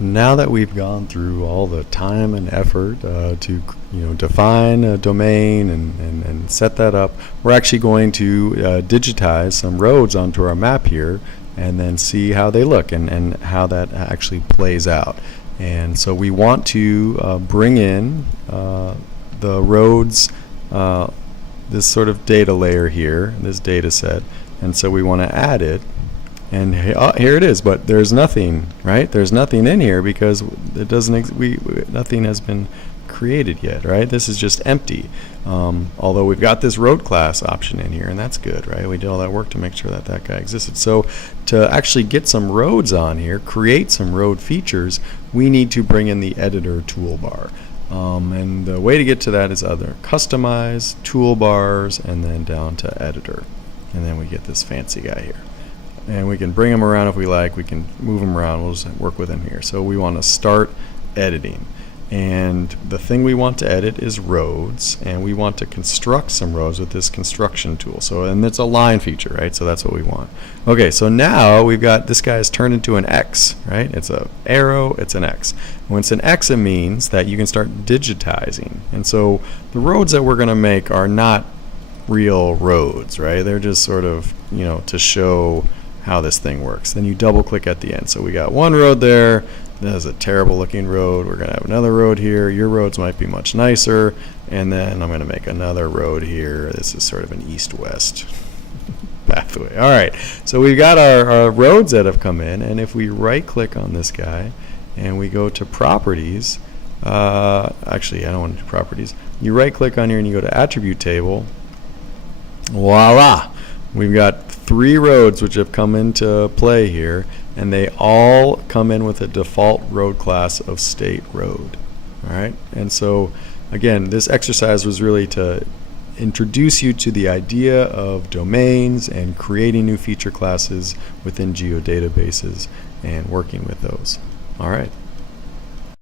Now that we've gone through all the time and effort to define a domain and set that up, we're actually going to digitize some roads onto our map here and then see how they look and how that actually plays out. And so we want to bring in the roads, this sort of data layer here, this data set, and so we want to add it. And here it is, but there's nothing, right? There's nothing in here because it doesn't. Nothing has been created yet, right? This is just empty. Although we've got this road class option in here, and that's good, right? We did all that work to make sure that that guy existed. So to actually get some roads on here, create some road features, we need to bring in the editor toolbar. And the way to get to that is either customize, toolbars, and then down to editor, and then we get this fancy guy here. And we can bring them around if we like. We can move them around. We'll just work with them here. So we want to start editing. And the thing we want to edit is roads. And we want to construct some roads with this construction tool. So, and it's a line feature, right? So that's what we want. Okay, so now we've got this guy is turned into an X, right? It's an arrow, it's an X. When it's an X, it means that you can start digitizing. And so the roads that we're going to make are not real roads, right? They're just sort of, to show how this thing works. Then you double click at the end. So we got one road there. That is a terrible looking road. We're going to have another road here. Your roads might be much nicer. And then I'm going to make another road here. This is sort of an east-west pathway. All right. So we've got our roads that have come in. And if we right click on this guy and we go to properties, actually I don't want to do properties. You right click on here and you go to attribute table. Voila. We've got 3 roads which have come into play here, and they all come in with a default road class of state road. All right, and so again, this exercise was really to introduce you to the idea of domains and creating new feature classes within geodatabases and working with those. All right.